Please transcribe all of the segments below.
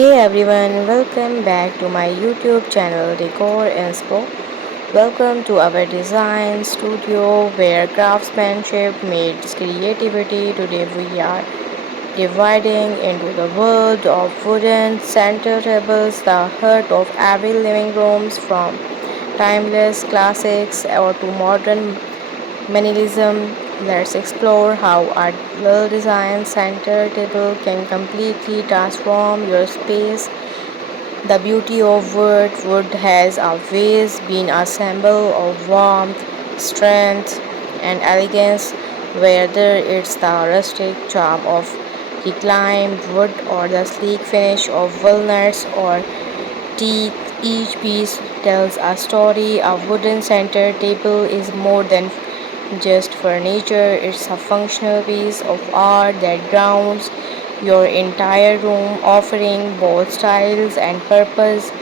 Hey everyone, welcome back to my YouTube channel Decor Inspo. Welcome to our design studio where craftsmanship meets creativity. Today we are dividing into the world of wooden center tables, the heart of every living room, from timeless classics or to modern minimalism. Let's explore how a well designed center table can completely transform your space. The beauty of wood has always been a symbol of warmth, strength, and elegance, whether it's the rustic charm of reclaimed wood or the sleek finish of walnuts or teak. Each piece tells a story. A wooden center table is more than just furniture, it's a functional piece of art that grounds your entire room, offering both styles and purpose.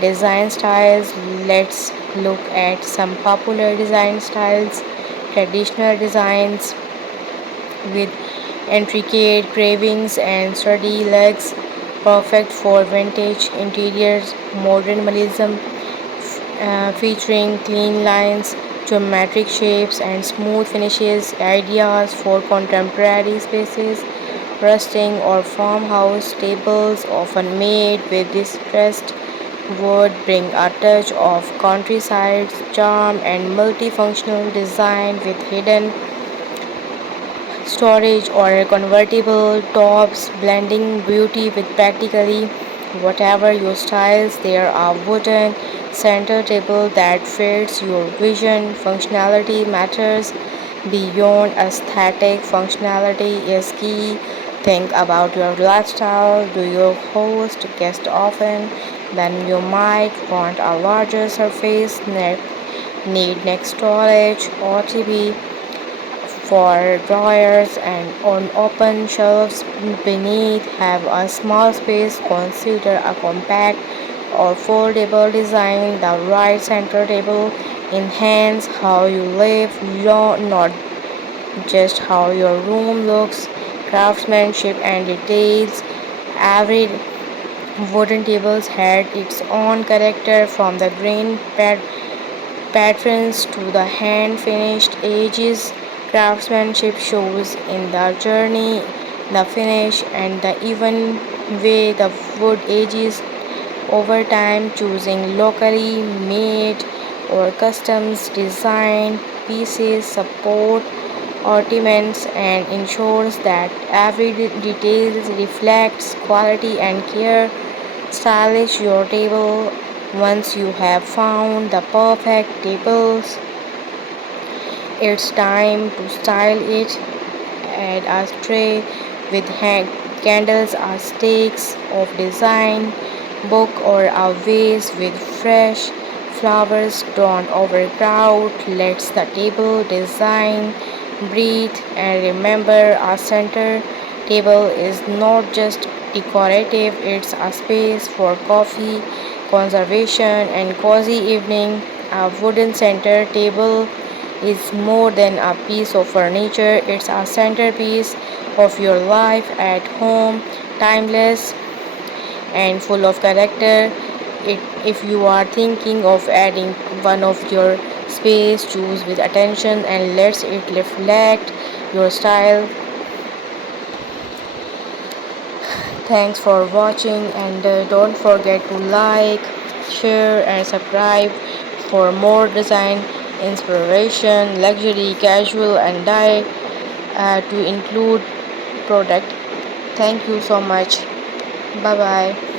Design styles. Let's look at some popular design styles. Traditional designs with intricate carvings and sturdy legs, perfect for vintage interiors. Modern minimalism featuring clean lines, geometric shapes, and smooth finishes. Ideas for contemporary spaces. Rusting or farmhouse tables, often made with distressed wood, bring a touch of countryside charm and multifunctional design with hidden storage or convertible tops, blending beauty with practically whatever your styles. There are wooden center table that fits your vision. Functionality matters beyond aesthetic. Functionality is key. Think about your lifestyle. Do you host guests often? Then you might want a larger surface, need next storage or TV for drawers, and on open shelves beneath. Have a small space. Consider a compact or foldable design. The right center table enhance how you live, not just how your room looks. Craftsmanship and details. Every wooden tables had its own character, from the grain patterns to the hand finished edges. Craftsmanship shows in the journey, the finish, and the even way the wood ages over time. Choosing locally made or customs designed pieces support ornaments and ensures that every detail reflects quality and care. Stylish your table. Once you have found the perfect tables, it's time to style it. Add a tray with candles or stakes of design, book or a vase with fresh flowers. Don't overcrowd. Let the table design breathe. And remember, a center table is not just decorative, it's a space for coffee, conservation, and cozy evening. A wooden center table is more than a piece of furniture, it's a centerpiece of your life at home, timeless and full of character. If you are thinking of adding one of your space, choose with attention and let it reflect your style. Thanks for watching, and don't forget to like, share, and subscribe for more design inspiration, luxury, casual, and die to include product. Thank you so much. Bye bye.